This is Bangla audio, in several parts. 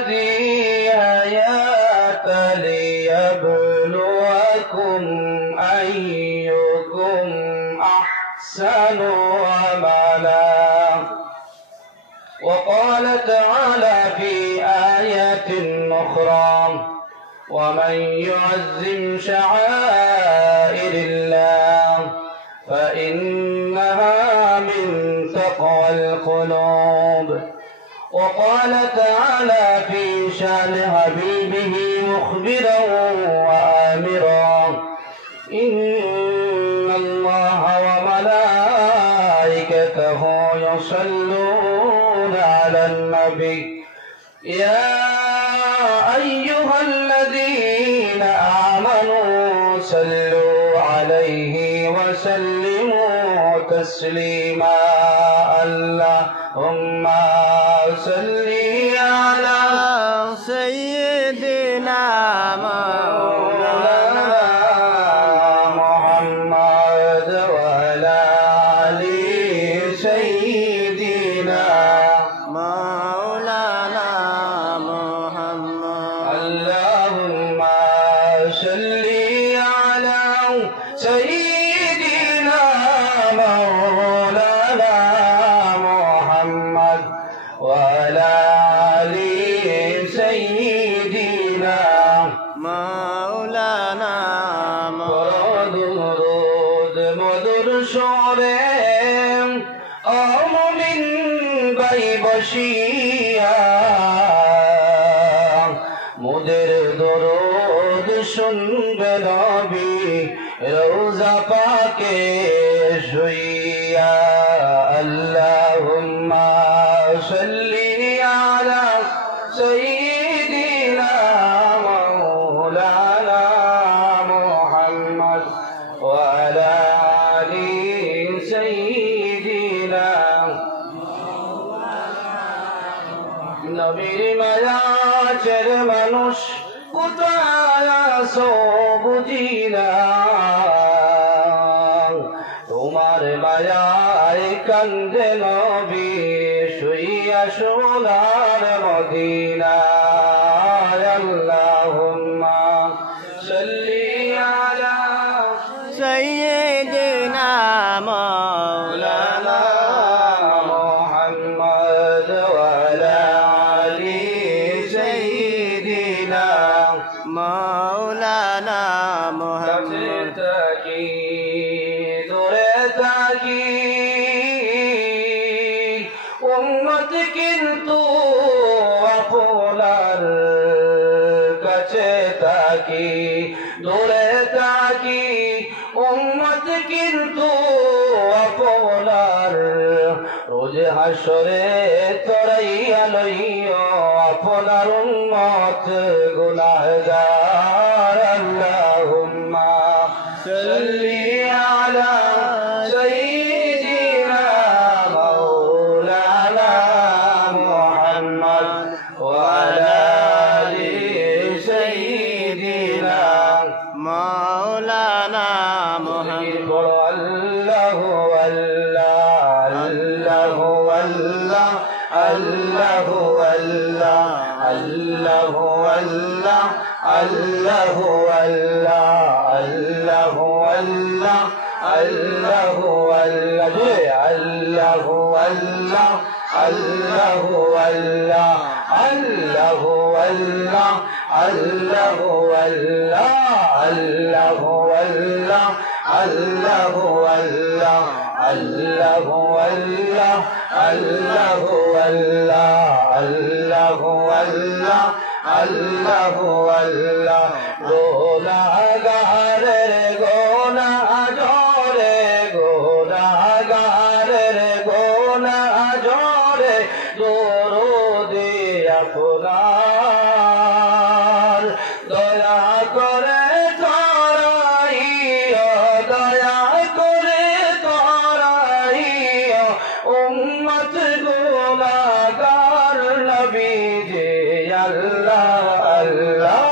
هذه آيات ليبلوكم أيكم أحسن عملا. وقال تعالى في آية أخرى: ومن يعظم شعائر الله فإنها من تقوى القلوب. وقال تعالى في شأن حبيبه مخبرا وآمرا: إن الله وملائكته يصلون على النبي يا أيها الذين آمنوا صلوا عليه وسلموا تسليما. اللهم صل على سيدنا مولانا محمد وعلى آل سيدنا مولانا محمد. اللهم صل على سيدنا مولانا محمد وعلى آل سيدنا مولانا درود مدر شعرهم آمین بی باشیا مدر درود শুনবে নবী রওজা পাকে শুইয়া। আল্লাহুম্মা সাল্লি আলা সাইয়্যিদিনা মাওলানা মুহাম্মদ ওয়া আলা আলি সাইয়্যিদিনা। নবীর মায়া চের মানুষ কোথায় আছো বুঝি না, তোমার মায়ায় কান্দে নবী শুইয়া সোনার মদিনায়। আল্লাহুম্মা সাল্লি আলা سيدنا مولانا মুহাম্মদ ওয়া আলা আলি সাইয়্যিদিনা। مولانا কাছে محمد থাকি দূরে থাকি উম্মত কিন্তু আপনার কাছে থাকি দূরে থাকি উম্মত কিন্তু আপনার রোজ হাসরে তরাইয়া লইও আপনার উম্মত গুনাহগার। আল্লাহুম্মা সাল্লি আলা সাইয়্যিদিনা মাওলানা মুহাম্মদ ওয়া আলা আলি সাইয়্যিদিনা مولانا محمد বড় আল্লাহু আল্লাহ আল্লাহু আল্লাহ আল্লাহু আল্লাহ আল্লাহু আল্লাহ আল্লাহু আল্লাহ আল্লাহু আল্লাহ আল্লাহু আল্লাহ আল্লাহু আল্লাহ আল্লাহু আল্লাহ আল্লাহু আল্লাহ আল্লাহু আল্লাহ আল্লাহু আল্লাহ আল্লাহু আল্লাহ আল্লাহু আল্লাহ আল্লাহু আল্লাহ আল্লাহু আল্লাহ আল্লাহু আল্লাহ। গোনাগারের গোনা জরে গোনাগারের গোনা জরে দরুদে আপনার দয়া করে তরাইও দয়া করে তরাইও উম্মত গুনাহগার নবী যে। আল্লাহ আল্লাহ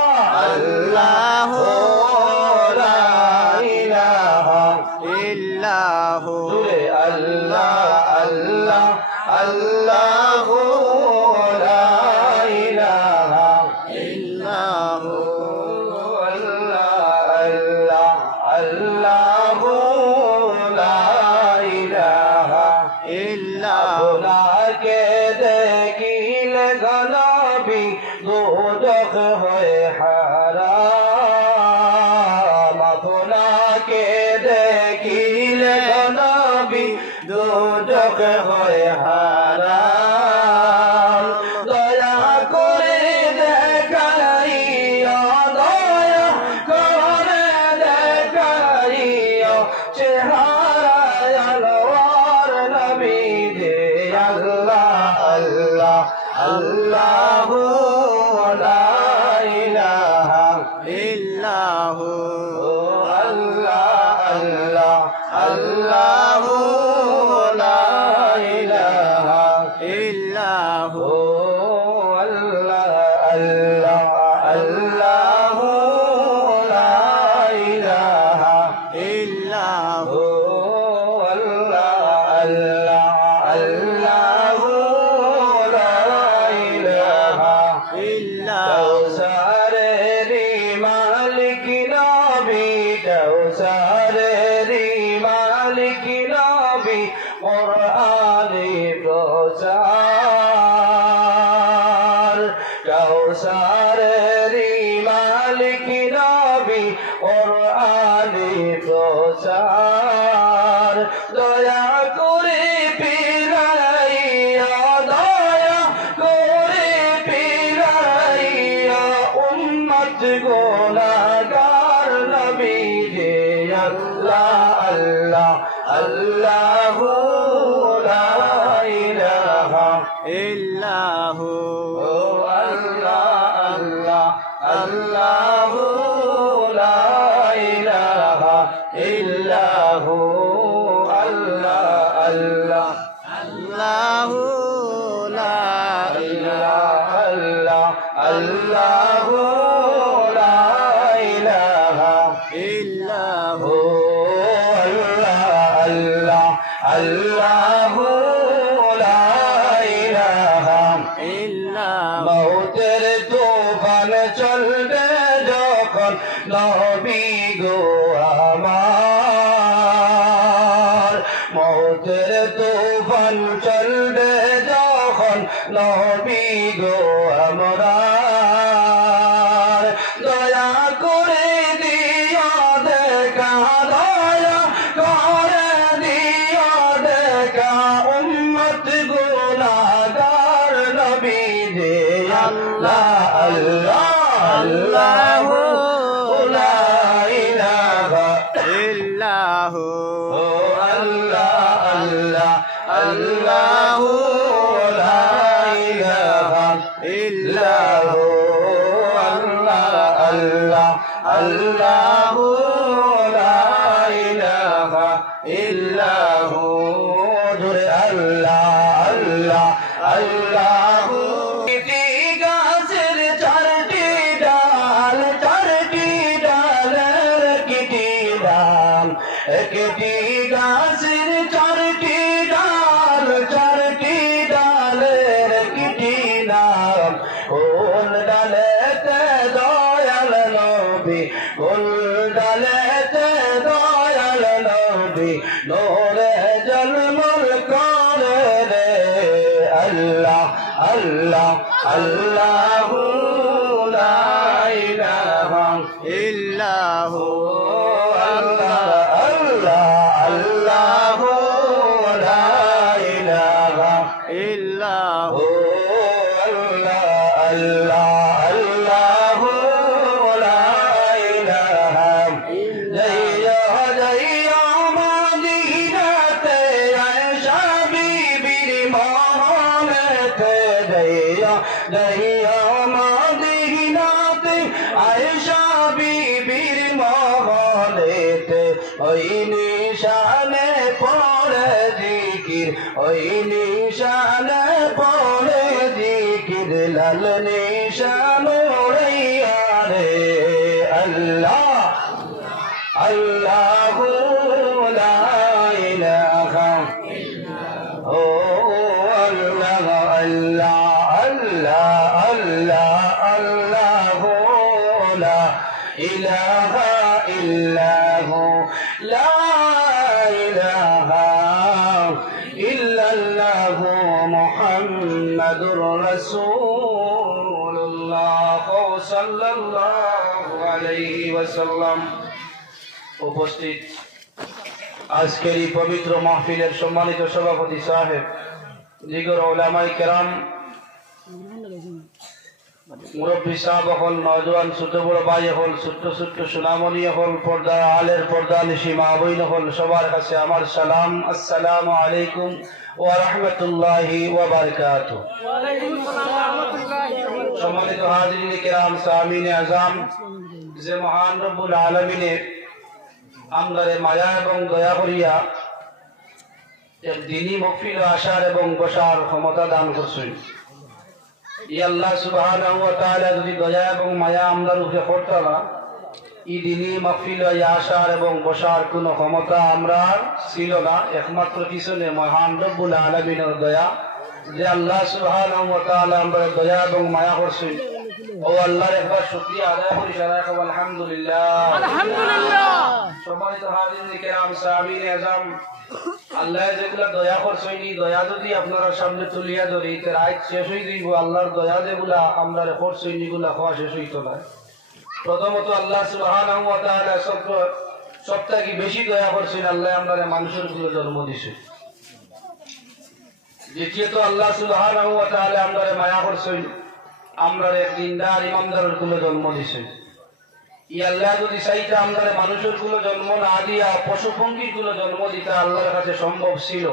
আল্লাহ লা ইলাহা ইল্লাহু আল্লাহ আল্লাহ আল্লাহ লা ইলাহা দুজখ হয়ে হারাম আপনাকে দেখিলে নবী দুজখ হয়ে হারাম দয়া করে দেখাইয়া দয়া করে দেখাইয়া চেহারা আনোয়ার নবী যে আল্লাহ আল্লাহ আল্লাহু লা ইলাহা ইল্লাহু আল্লাহ আল্লাহ আল্লাহু লা ইলাহা ইল্লাহু আল্লাহ আল্লাহ আল্লাহু লা ইলাহা ইল্লাহু আল্লাহ আল্লাহ আল্লাহু লা ইলাহা ইল্লাহু কাউসারেরি মালিক নবী কাউসারেরি মালিক নবী কোরআনে প্রচার কাউসারেরি মালিক নবী কোরআনে প্রচার দয়া করে পিরাইয়া দয়া করে পিরাইয়া উম্মত গোনাগার নবী যে আল্লাহ আল্লাহ আল্লাহু লা ইলাহা ইল্লাহু আল্লাহ আল্লাহ আল্লাহু লা ইলাহা ইল্লাহু আল্লাহ আল্লাহ আল্লাহু লা আল্লাহ আল্লাহ আল্লাহু লা ইলাহা ইল্লাহু আল্লাহ আল্লাহু লা ইলাহা ইল্লাহু মৌতের তুফান চলবে যখন নবী গো আমার মৌতের তুফান চলবে যখন নবী গো আমার দয়া করে দিও দেখা দয়া করে দিও দেখা উম্মত গুনাহগার নবী যে আল্লাহ আল্লাহ আল্লাহু লা ইলাহা ইল্লাহু আল্লাহ আল্লাহ আল্লাহু লা ইলাহা ইল্লাহু আল্লাহ আল্লাহ আল্লাহু লা ইলাহা ইল্লাহু জোরে আল্লাহ আল্লাহ আল্লাহু গাছের চারটি ডাল চারটি ডালের কিটি ডাল একটি গাছের চারটি ডাল চারটি ডালের কিটি নাম কোন ডালেতে দয়াল নবী কোন ডালেতে দয়াল নবী নোরে জলমল করে রে আল্লাহ আল্লাহ আল্লাহু লা ইলাহা ইল্লাহু আল্লাহ আল্লাহ আল্লাহু লা ইলাহা ইল্লাহু আল্লাহ আল্লাহ আল্লাহু লা ইলাহা জয় জয় মদিনাতে আয়েশা বিবির মহলেতে জয় জয় মদিনাতে আয়েশা বিবির মহলেতে ওই নিশানে পড়ে জিকির ওই নিশানে পড়ে জিকির লাল নিশান ওড়াইয়া রে আল্লাহ আল্লাহু লা ইলাহা ও আল্লাহ আল্লাহ আল্লাহ আল্লাহ আল্লাহু লা ইলাহা ইল্লাহু লা ইলাহা ইল্লাল্লাহু মুহাম্মাদুর রাসূলুল্লাহ সাল্লাল্লাহু আলাইহি ওয়াসাল্লাম। উপস্থিত আজকের এই পবিত্র মাহফিলের সম্মানিত সভাপতি সাহেব, দিগর উলামায়ে কেরাম, মুরব্বী সাহেব হল, নওজোয়ান ছোট বড় ভাই হল, ছোট্ট ছোট্ট সুনামণি হল, পর্দা আলের পর্দা নিশি মা বইন হল, সবার কাছে আমার সালাম। আসসালামু আলাইকুম ওয়া রাহমাতুল্লাহি ওয়া বারাকাতুহু। সম্মানিত হাজিরিন কিরাম, সামিনে আজম, যে মহান রব্বুল আলামিনে আমরারে মায়া এবং দয়া করিয়া এক দিনী মহফিল আসার এবং বসার ক্ষমতা দান করছেন। ই আল্লাহ সুবহানাহু ওয়া তাআলা যদি দয়া এবং মায়া আমরার উপরে করতেন, ই দিনী মহফিল আসার এবং বসার কোনো ক্ষমতা আমরা ছিল না। একমাত্র পিছনে মহান রব্বুল আলামিনের দয়া, যে আল্লাহ সুবহানাহু ওয়া তাআলা আমরা দয়া এবং মায়া করছেন। ও আল্লাহর একবার শুকরিয়া আদায় করি, সারা কব আলহামদুলিল্লাহ। আলহামদুলিল্লাহ। সম্মানিত হাজিরিন কিরাম, সামিনে আজম, আল্লাহ যেগুলা দয়া করছেন, এই দয়া যদি আপনারা সামনে তুলিয়া ধরি, রাত শেষ হয়ে দিব। আল্লাহর দয়া যেগুলা আমরা করছেন, এগুলা হওয়া শেষ হইত না। প্রথমত আল্লাহ সুবহানাহু ওয়া তাআলা সবথেকে বেশি দয়া করছেন, আল্লাহ আমরা মানুষের কুলে জন্ম দিছে। দ্বিতীয়ত আল্লাহ সুবহানাহু ওয়া তাআলা আমরা মায়া করছেন, আমরা দিনদার ইমানদারের কুলে জন্ম দিছে। ই আল্লাহ যদি চাইতে আমরা মানুষের কুলে জন্ম না দিয়া পশু পঙ্খির কুলে জন্ম দিতে আল্লাহর কাছে সম্ভব ছিল।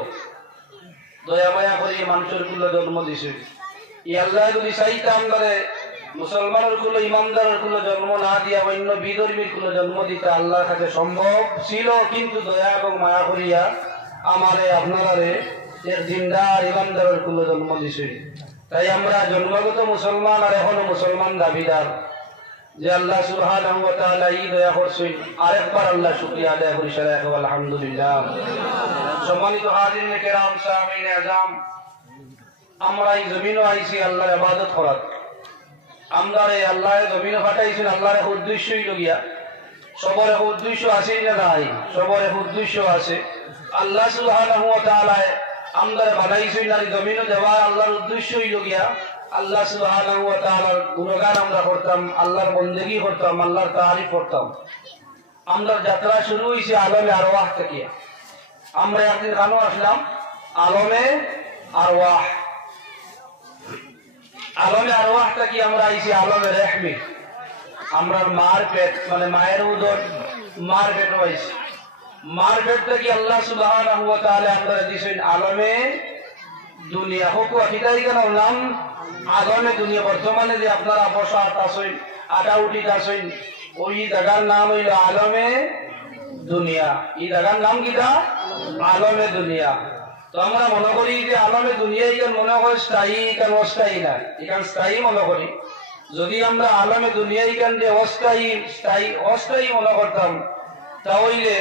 দয়া মায়া করে মানুষের কুলে জন্ম দিছে। ই আল্লাহ যদি চাইতে আমরা মুসলমানের কুলে ইমানদারের কুলে জন্ম না দিয়া অন্য বিধর্মীর কুলে জন্ম দিতে আল্লাহর কাছে সম্ভব ছিল। কিন্তু দয়া এবং মায়া করিয়া আমারে আপনারে এক দিনদার ইমানদারের কুলে জন্ম দিছে। তাই আমরা জন্মগত মুসলমান আর এখনো মুসলমান দাবিদার। যে আল্লাহ সুবহানাহু ওয়া তাআলা এই দয়া করছেন, আরেকবার আল্লাহ শুকরিয়া আদায় করি, সারা কব আলহামদুলিল্লাহ। সম্মানিত হাজিরিন কিরাম, সামিনে আজম, আমরা এই জমিনে আইছি আল্লাহর ইবাদত করার। আমরা আল্লাহ জমিনে পাঠাইছেন আল্লাহর উদ্দেশ্যই লগিয়া। সবার এক উদ্দেশ্য আছে না নাই? সবার এক উদ্দেশ্য আছে। আল্লাহ সুবহানাহু ওয়া তাআলা আমরা বানাইছেন আর জমিনে দেওয়া আল্লাহর উদ্দেশ্যই লগিয়া আল্লাহ সুবহানাহু ওয়া তাআলার গুণগান আমরা করতাম, আল্লাহর বন্দেগী করতাম, আল্লাহর তারিফ করতাম। আমরা যাত্রা শুরু হয়েছে আলমে আরওয়াহ থেকে। আমরা একদিন কেন আসলাম? আলমে আরওয়াহ। আলমে আরওয়াহ থেকে আমরা আইছি আলমে রেহমি। আমরা মার পেট মানে মায়ের উদর, মার পেট হয়েছে। মার পেট থেকে আল্লাহ সুবহানাহু ওয়া তাআলা আমরা দিয়েছেন আলমে দুনিয়া। হোক আকিদাই কেন নাম আলমে দুনিয়া। বর্তমানে যে আপনারা বসা আছেন, আটা উঠিত আছেন, ওই জায়গার নাম হইল আলমে দুনিয়া। এই জায়গার নাম কিটা? আলমে দুনিয়া। তো আমরা মনে করি যে আলমে দুনিয়া এখানে মনে হয় স্থায়ী, এখানে অস্থায়ী না, এখানে স্থায়ী মনে করি। যদি আমরা আলমে দুনিয়া এখান যে অস্থায়ী মনে করতাম, তাহলে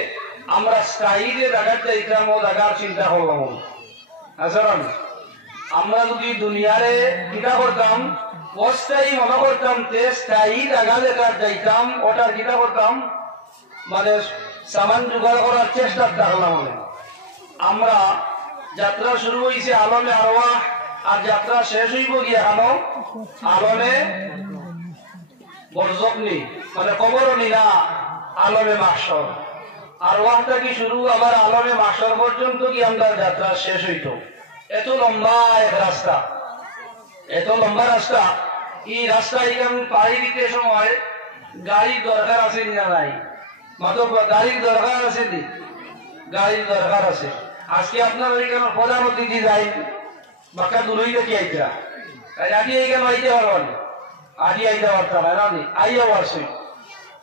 আমরা স্থায়ী যে জায়গাটা এখানে ও জায়গার চিন্তা করলাম। আসলাম আমরা যদি দুনিয়ারে কিতা করতাম, অস্থায়ী মনে করতাম, তে স্থায়ী জায়গা যেটা যাইতাম ওটার কিতা করতাম, মানে সামান জোগাড় করার চেষ্টা থাকলাম। আমরা যাত্রা শুরু হয়েছে আলমে আরওয়াহ, আর যাত্রা শেষ হইব গিয়ে আনো আলমে বরজখনি, মানে কবরনি না, আলমে মাহশর। আরওয়াহটা কি শুরু আবার আলমে মাহশর পর্যন্ত কি আমরা যাত্রা শেষ হইতো। এত লম্বা এক রাস্তা, এত লম্বা রাস্তা। এই রাস্তা এখানে পাড়ি দিতে সময় গাড়ির দরকার আছে না নাই? মাত্র গাড়ির দরকার আছে নি? গাড়ির দরকার আছে। আজকে আপনার এখানে প্রধান অতিথি যাই বাক্কা দূরই দেখি আইতা, আগে এখানে আইতে পারবেন, আগে আইতে পারতাম না, আইয়াও আসে।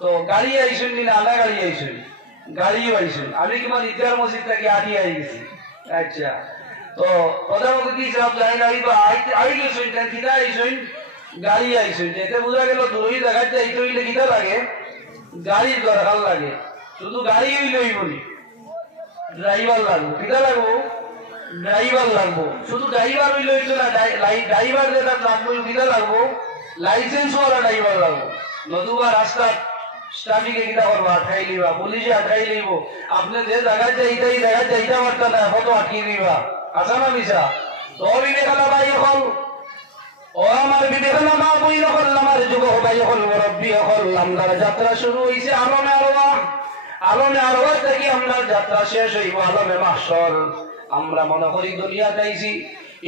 তো গাড়ি আইসেন না আনা গাড়ি আইসেন? গাড়িও আইসেন। আমি কিংবা ইতিহার মসজিদ থেকে আগে আই গেছি। আচ্ছা, তো প্রধান অতিথি সাহেব যাই না আই গেছেন, কিনা আইসেন? গাড়ি আইসেন। এতে বোঝা গেল দূরই দেখাতে আইতে হইলে কিনা লাগে? গাড়ির দরকার লাগে। শুধু গাড়ি হইলে হইবনি, ড্রাইভার লাগবো। কিনা লাগবো? ড্রাইভার লাগবো। শুধু ড্রাইভার হইলে হইতো না, ড্রাইভার যেটা লাগবো কিনা লাগবো? লাইসেন্স ওয়ালা ড্রাইভার লাগবো। নতুবা রাস্তা ট্রাফিকে কিনা করবো, আটকাই লিবা, পুলিশে আটকাই লিব। আপনি যে জায়গায় যাইতে এই জায়গায় যাইতে পারতেন না, এখন তো আটকিয়ে দিবা। আসা না মিশা? তো অভিনে খেলা ভাই এখন ও আমার বিবেকানা মা বই হল, আমার যুব ভাই হল, মুরব্বী হল, আমরা যাত্রা শুরু হয়েছে আলমে আরওয়াহ। আলমে আরওয়াহ থেকে আমরা যাত্রা শেষ হইব আলমে মাহশর। আমরা মনে করি দুনিয়া চাইছি,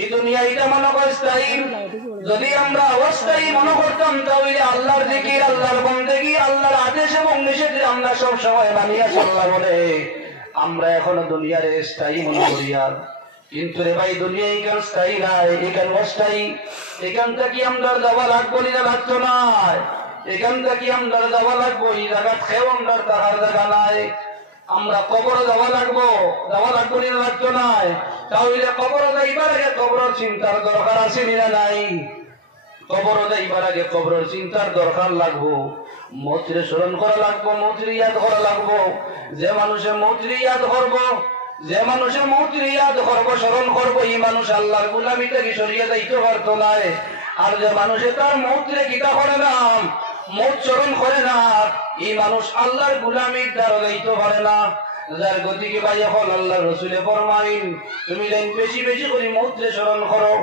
এই দুনিয়া এটা মনে করি স্থায়ী। যদি আমরা অস্থায়ী মনে করতাম তাহলে আল্লাহর জিকির, আল্লাহর বন্দেগী, আল্লাহর আদেশ এবং নিষেধ আমরা সব সময় মানিয়া চললাম বলে আমরা এখনো দুনিয়ার স্থায়ী মনে করি। আর কিন্তু রে ভাই, দুনিয়া এখান স্থায়ী নাই, এখান অস্থায়ী। এখান থেকে আমরা যাওয়া লাগবো না, লাগতো না। এখান থেকে আমরা যাওয়া লাগবো, এই জায়গা খেয়েও আমরা তাহার জায়গা নাই। আমরা কবর যাওয়া লাগবো না, লাগতো নাই। তাহলে কবর যাইবার আগে কবরের চিন্তার দরকার আছে না নাই? কবর যাইবার আগে কবরের চিন্তার দরকার লাগবো। মৌতরে স্মরণ করা লাগবো, মৌতরে ইয়াদ করা লাগবো। যে মানুষে মৌতরে ইয়াদ করবো, যে মানুষে মৌতরে ইয়াদ করবো, স্মরণ করবো, এই মানুষ আল্লাহর গোলামি থেকে সরিয়ে যাইতে পারতো না। আর যে মানুষে তার মৌতরে গীতা করে না, মৌত স্মরণ করে না, এই মানুষ আল্লাহর গোলামির দ্বারা যাইতে পারে না। যার গতিকে ভাই এখন আল্লাহ রসুলে ফরমাইন, তুমি যেন বেশি বেশি করে মৌতরে স্মরণ করো,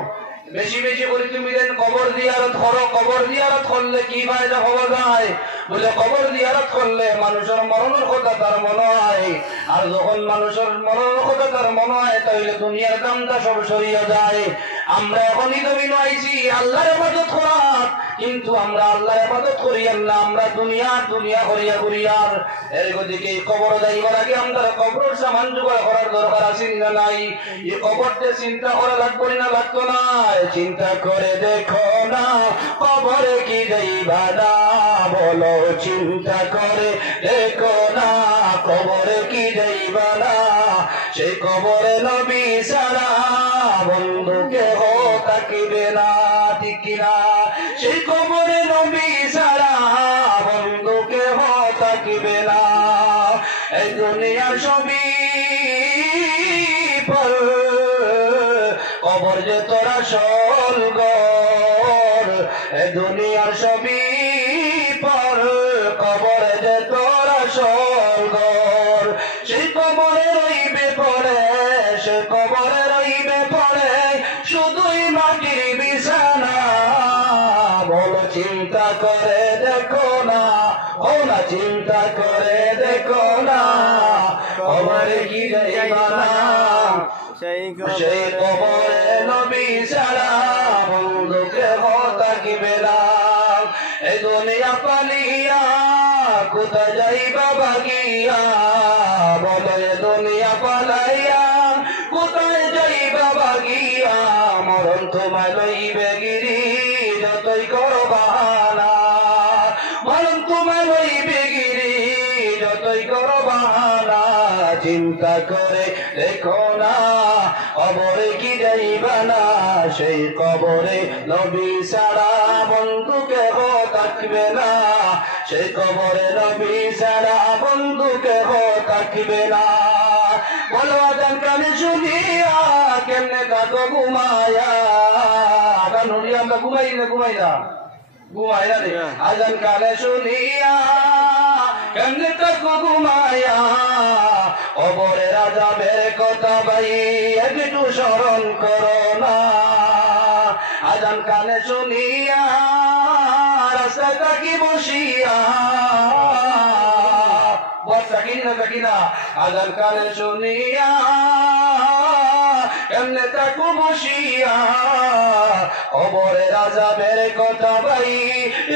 বেশি বেশি করে তুমি যেন কবর জিয়ারত করো। কবর জিয়ারত করলে কি ফায়দা হওয়া যায়? বলে কবর জিয়ারত করলে মানুষের মরণের কথা তার মনে হয়। আর যখন মানুষের মরণের কথা তার মনে হয় তাহলে দুনিয়ার দামটা সব সরিয়ে যায়। আমরা এখনই জমিন আইছি আল্লাহর ইবাদত করার, কিন্তু আমরা আল্লাহর ইবাদত করি না, আমরা দুনিয়া করিয়া করিয়ার। এর গতিকে কবর যাইবার আগে আমরা কবরের সামান জোগাড় করার দরকার আছে না নাই? এই কবরতে চিন্তা করা লাগবে না, লাগতো না? চিন্তা করে দেখো না কবরে কি যাইবা না, বলো চিন্তা করে দেখো না কবরে কি যাইবা না। সেই কবরে নবী ছাড়া বন্ধু কেহ থাকিবে না, ঠিক কিনা? সেই কবরে নবী ছাড়া বন্ধু কেহ থাকিবে না। এই দুনিয়ার ছবি পর, কবর যে তোরা আসল ঘর। এই দুনিয়ার ছবি পর, কবর যে তোরা আসল ঘর। সেই কবরে রইবে পড়ে, সে কবরে রইবে পড়ে শুধুই মাটির বিছানা। বল চিন্তা করে দেখো না, ও না চিন্তা করে দেখো না কবরে কি যাইবা না। সেই কবরে নবী ছাড়া বন্ধু কেহ থাকিবে না। এই দুনিয়া পালিয়া কোথায় যাইবা ভাগিয়া, বলে দুনিয়া পালাইয়া কোথায় যাইবা ভাগিয়া। মরণ তোমায় লইবে গিরি যতই করো বাহানা, মরণ তোমায় লইবে গিরি যতই করো বাহানা। চিন্তা করে দেখো না কবরে কি যাইবা না। সেই কবরে নবী ছাড়া বন্ধু কেহ থাকবে না। সেই কবরে নবী ছাড়া বন্ধু কেহ থাকবে না। বলো আজান কানে শুনিয়া কেমনে থাকো ঘুমায়া। আজান শুনিয়া আমরা ঘুমাই না, ঘুমাই না রে। আজান কানে শুনিয়া কেমনে থাকো ঘুমায়া। কবরে আযাবের কথা ভাই একটু স্মরণ করো না। আজান কানে শুনিয়া রাস্তায় থাকি বসিয়া, কিনা আজান কানে শুনিয়া কেমনে থাকো বসিয়া। কবরে আযাবের কথা ভাই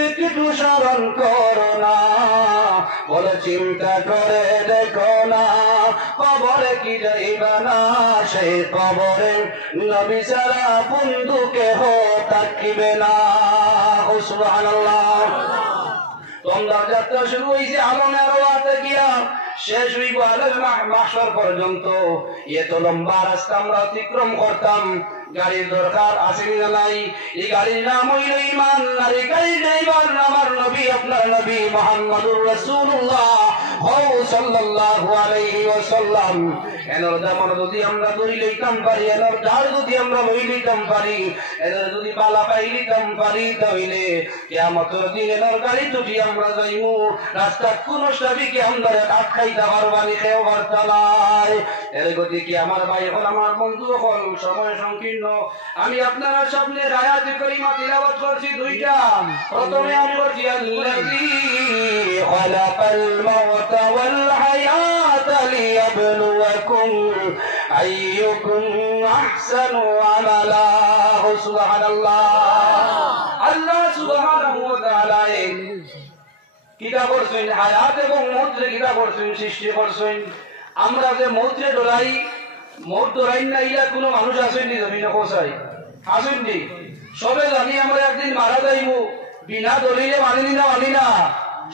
একটু স্মরণ করো না। বলে চিন্তা করে দেখো না কবরে কি যাইবা না। সেই কবরে নবী ছাড়া বন্ধু কেহ থাকিবে না। সুবহানাল্লাহ। তোমরা যাত্রা শুরু হয়েছে আলমে আরওয়াহ গিয়া শেষ হইব আলমে মাহশর পর্যন্ত। এত লম্বা রাস্তা আমরা অতিক্রম করতাম, গাড়ির দরকার আছে না নাই? এই গাড়ির নাম হইল ঈমান। আর এই গাড়ির ড্রাইভার আমার নবী, আপনার নবী মুহাম্মদুর রাসূলুল্লাহ সাল্লাল্লাহু আলাইহি ওয়াসাল্লাম। এনর দামন যদি আমরা ধরে লইতাম পারি, এনর ডাল যদি আমরা লই লইতাম পারি, এনর যদি বালা পাই লইতাম পারি, তাহলে কিয়ামতের দিন এনর গাড়ি তুটি আমরা যাইমু। রাস্তার কোন সাবিকে আমরা কাঠ খাইতে পারবানি, খেয়েও পারতা নাই। এর গতি কি আমার ভাই হল, আমার বন্ধু হল, সময় সংকীর্ণ। আমি আপনারা সামনে আয়াত কারিমা তিলাওয়াত করছি দুইটা। প্রথমে আমি করছি আল্লাযী খালাকাল মাউতা ওয়াল হায়াতা লিয়াবলুয়াকুম আইয়ুকুম আহসানু আমালা। সুবহানাল্লাহ। আল্লাহ সুবহানাহু ওয়া তাআলা কিতা করছেন, হায়াত এবং মৌতরে কিতা করছেন, সৃষ্টি করছেন। আমরা যে মৌতরে ডরাই, মৌত ডরাই না, ইলা কোনো মানুষ আসেননি জমিনে কোসাই আসেননি? সবে জানি আমরা একদিন মারা যাইব, বিনা দলিলে মানিনি না, মানি না।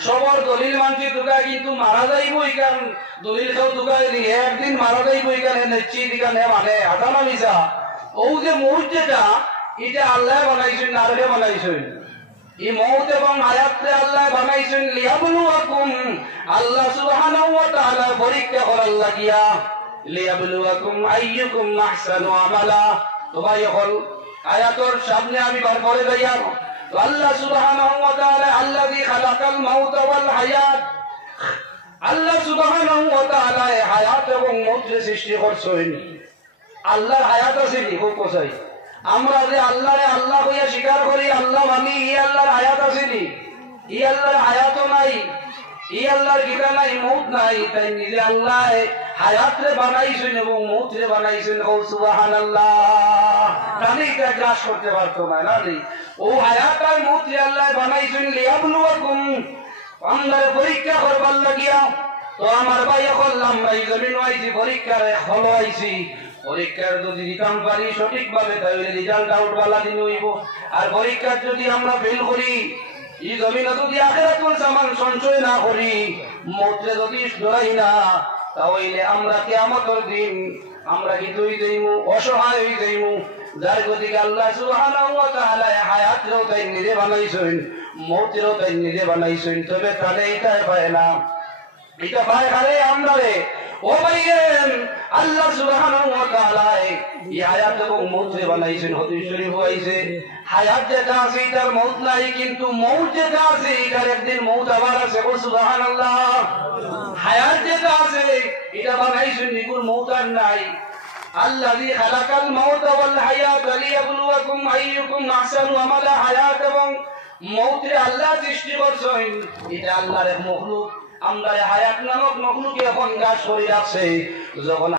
সবর দলিল মানছি তোকায়, কিন্তু মারা যাইব ইকান দলিল খাও তোকায় দিয়ে একদিন মারা যাইব ইকানে নিশ্চিত ইকানে মানে হাঁটা না মিশা। ও যে মৌত যেটা, এটা আল্লাহ বানাইছেন না আরে বানাইছেন? এই মৌত এবং হায়াতকে আল্লাহ বানাইছেন লিয়াবলুয়াকুম, আল্লাহ সুবহানাহু ওয়া তাআলা পরীক্ষা করার লাগিয়া। লিয়াবলুয়াকুম আইয়ুকুম আহসানু আমালা। তো ভাই হল আয়াতের সামনে আমি বার করে যাইয়া, তো আল্লাহ সুবহানাহু ওয়া তাআলা আল্লাযী খালাকাল মাউত ওয়াল হায়াত, আল্লাহ সুবহানাহু ওয়া তাআলা হায়াত এবং মৌতকে সৃষ্টি করছেন। আল্লাহর হায়াত আছে নি কোসাই? আমরা যে আল্লাহরে আল্লাহ হইয়া স্বীকার করি, আল্লাহ মানি, ই আল্লাহর হায়াত আছে নি? ই আল্লাহর হায়াতও নাই, ই আল্লাহর গীতা নাই, মৌত নাই। তাই নিজে আল্লাহ হায়াতরে বানাইছেন এবং মৌতরে বানাইছেন। ও সুবহানাল্লাহ। তাহলে এটা গ্রাস করতে পারতো না, না রে? ও হায়াত আর মৌতরে আল্লাহ বানাইছেন লিয়াবলুয়াকুম, আমাদের পরীক্ষা করবার লাগিয়া। তো আমার ভাই করলাম এই জমিন আইছি পরীক্ষার হল আইছি, পরীক্ষার যদি দিতাম পারি সঠিকভাবে তাহলে রেজাল্ট আউট বালা দিন হইব। আর পরীক্ষার যদি আমরা ফেল করি, এই জমিনে যদি আখিরাতুল সামান সঞ্চয় না করি, মৌতরে যদি ডরাই না, তাহলে আমরা কিয়ামতের দিন আমরা কি দুই যাইমু, অসহায় হয়ে যাইমু। যার গতিকে আল্লাহ সুবহানাহু ওয়া তাআলা হায়াতও তাই নিজে বানাইছেন, মৌতও তাই নিজে বানাইছেন। তবে তাহলে এটা পায় না, এটা পায় হারে আমরা রে। ও ভাইয়েন, আল্লাহ সুবহানাহু ওয়া তাআলা এই হায়াত এবং মৌত বানাইছেন। হাদিস শরীফ হইছে হায়াত যেটা আছে এটার মৌত নাই, কিন্তু মৌত যেটা আছে এটার একদিন মৌত আবার আছে। ও সুবহানাল্লাহ। হায়াত যেটা আছে এটা বানাইছেন, নিকুর মৌত আর নাই। আল্লাযী খালাকাল মাউত ওয়াল হায়াত লিয়াবলুয়াকুম আইয়ুকুম আহসানু আমালা। হায়াত এবং মৌতরে আল্লাহ সৃষ্টি করছেন, এটা আল্লাহর এক মখলুক। আমরা হায়াত নামক মখলুকে এখন গাছ করে রাখছে। যখন